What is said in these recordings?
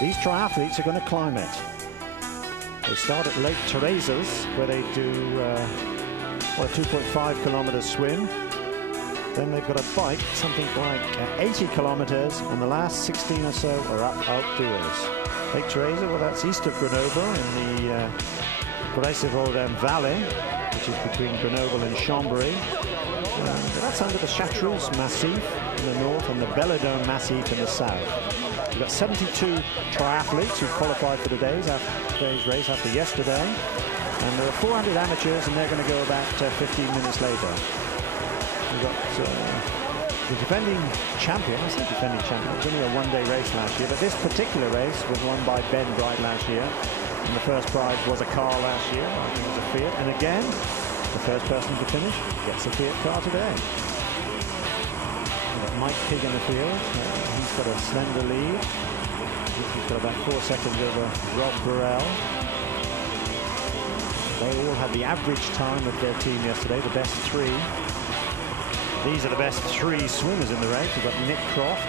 These triathletes are going to climb it. They start at Lake Teresa's, where they do a 2.5 kilometer swim. Then they've got a bike, something like 80 kilometers, and the last 16 or so are up Alpe duez. Lake Teresa, well, that's east of Grenoble in the Grèce-Vaudin Valley, which is between Grenoble and Chambéry. That's under the Chartreuse Massif in the north and the Belledome Massif in the south. We've got 72 triathletes who qualified for today's race after yesterday. And there are 400 amateurs, and they're going to go about 15 minutes later. We've got the defending champion. I say defending champion. It was only a one-day race last year, but this particular race was won by Ben Bright last year. And the first prize was a car last year. I think it was a Fiat. And again, the first person to finish gets a Fiat car today. We've got Mike Pigg in the field. He's got a slender lead. He's got about 4 seconds over Rob Burrell. They all had the average time of their team yesterday, the best three. These are the best three swimmers in the race. We've got Nick Croft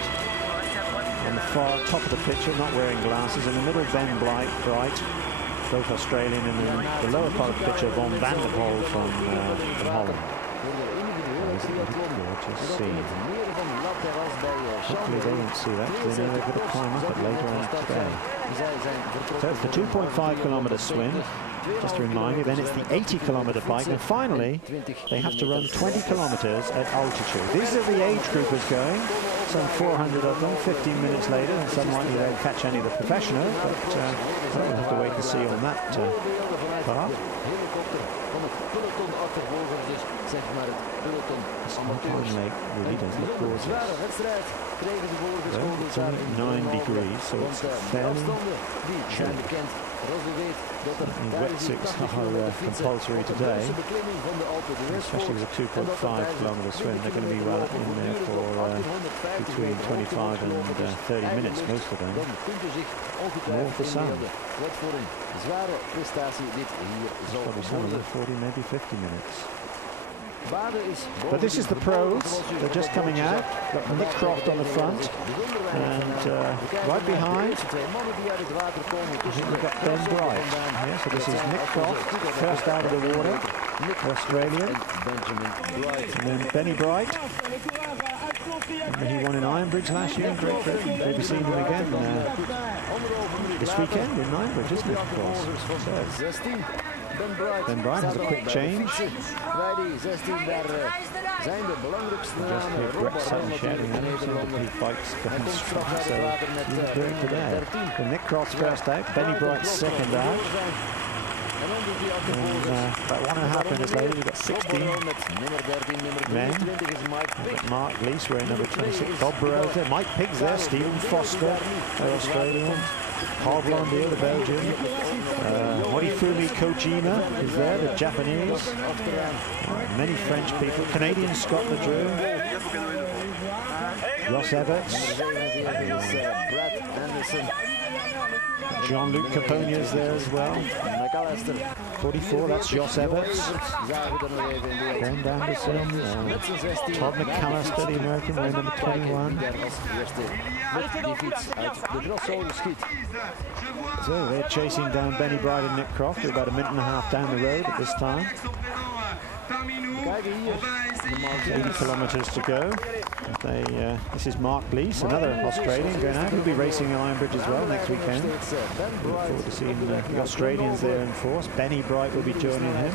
on the far top of the picture, not wearing glasses. In the middle, Ben Bright, both Australian. And in the lower part of the picture, Von van der Poel from Holland. Gorgeous scene. Hopefully they won't see that. They know they've got to climb up it later on today. So it's the 2.5 kilometer swim. Just to remind you, then it's the 80 kilometer bike, and finally they have to run 20 kilometers at altitude. These are the age groupers going, some 400 of them, 15 minutes later, and some likely they'll catch any of the professionals, but we'll have to wait and see on that part. This lake really does look gorgeous. Well, it's only 9 degrees, so it's fairly chilly. Wetsuits are compulsory today, especially with a 2.5 kilometer swim. They're going to be well in there for between 25 and 30 minutes, most of them. More for some. Probably some of them 40, maybe 50 minutes. But this is the pros. They're just coming out. Got Nick Croft on the front, and right behind, I think we've got Ben Bright. Yeah, so this is Nick Croft, first out of the water, Australian, and then Benny Bright. He won in Ironbridge last year in Great Britain. We'll be seeing him again this weekend in Ironbridge, isn't it, of course? So, Ben Bright has a quick change. Just here, Brett Sutton shouting at him, so he fights going strong, so he's doing it today. Well, Nick Croft's first out, Benny Bright's second out. And about 1.5 minutes later, we've got 16 men. We've got Mark Lees wearing number 26, Bob Burrell's there, Mike Pigg's there, Stephen Foster, the Australian, Paul Blondier, the Belgian, Morifumi Kojima is there, the Japanese, many French people, Canadian Scott Ledrew, Ross Everts, Jean-Luc Capogna is there as well. 44, that's Jos Everts. Brent Anderson, Todd McAllister, the American, wearing number 21. So they're chasing down Benny Bright and Nick Croft. They're about 1.5 minutes down the road at this time. 80 kilometers to go. This is Mark Lees, another Australian going out. He'll be racing in Ironbridge as well next weekend. Look forward to seeing the Australians there in force. Benny Bright will be joining him.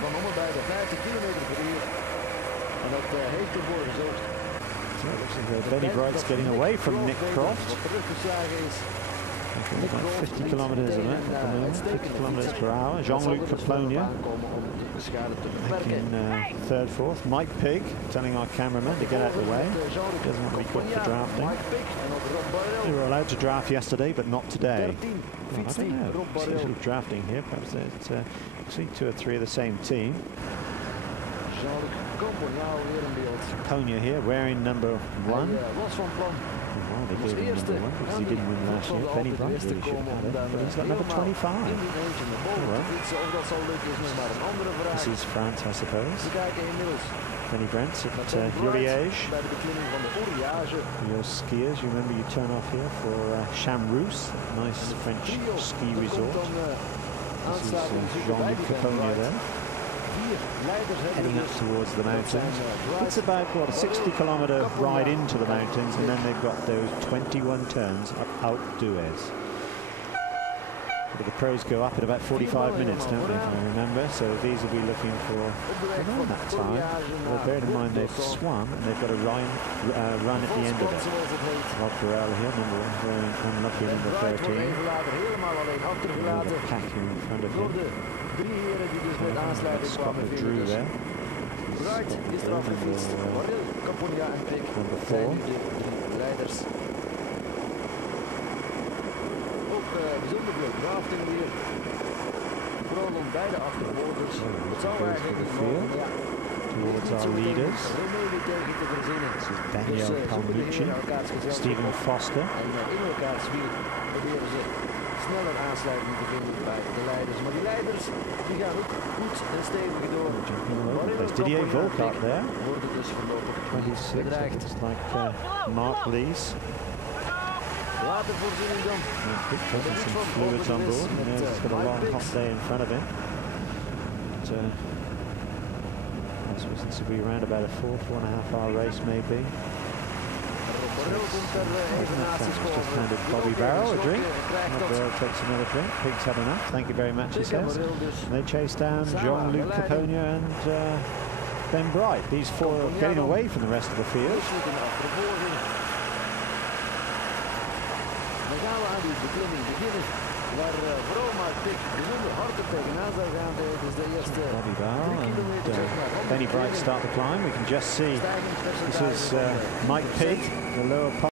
So it looks like Benny Bright's getting away from Nick Croft. About 50 kilometers a minute at the moment, 50 kilometers per hour. Jean-Luc Capogna back in third, fourth. Mike Pigg telling our cameraman to get out of the way. He doesn't want to be quick for drafting. They were allowed to draft yesterday, but not today. Well, I don't know. Especially drafting here, perhaps there's see 2 or 3 of the same team. Capogna here wearing number 1. Well, they gave him number 1 because he didn't win last year. Benny Bright really should have had it, but he's got number 25. Oh, well. This is France, I suppose. Benny Brent at Liège. Your skiers, you remember you turn off here for Chamrousse, nice French ski resort. This is Jean-Luc Caponia there, heading up towards the mountains. It's about, what, a 60-kilometre ride into the mountains, and then they've got those 21 turns up Alpe d'Huez. But the pros go up at about 45 minutes, don't they, if I remember? So these will be looking for around that time. Well, bear in mind they've swum and they've got a run at the end of it. Rob Burrell here, very unlucky number 13. The pack here in front of him. Scott Drew there. Number 4. Bijzonder veel drafting weer. Vooral om beide achtervolgers. Het zou eigenlijk towards our leaders. This is Daniel Palmucci, Stephen Foster. En in elkaars wiel proberen ze sneller aansluiting te vinden bij de leiders. Maar die leiders die gaan ook goed en stevig door. There's Didier Volkart there. Worden dus voorlopig 26, bedreigd. it's like Mark Lees. Watervoorziening dan. Some fluids on board, and he's got a long hot day in front of him. But, I suppose this will be around about a 4.5 hour race maybe. Just handed Bobby Barrow a drink. Barrow takes another drink. Pig's had enough. Thank you very much, he says. And they chase down Jean-Luc Caponia and Ben Bright. These four are getting away from the rest of the field. Dan gaan we aan die beklimming beginnen, waar vooral maar Pik bijzonder hard er tegenaan zou gaan tijdens de eerste Bobby Barrow 3 kilometer. and Benny Bright start the climb. We can just see this is Mike Pig, the lower part.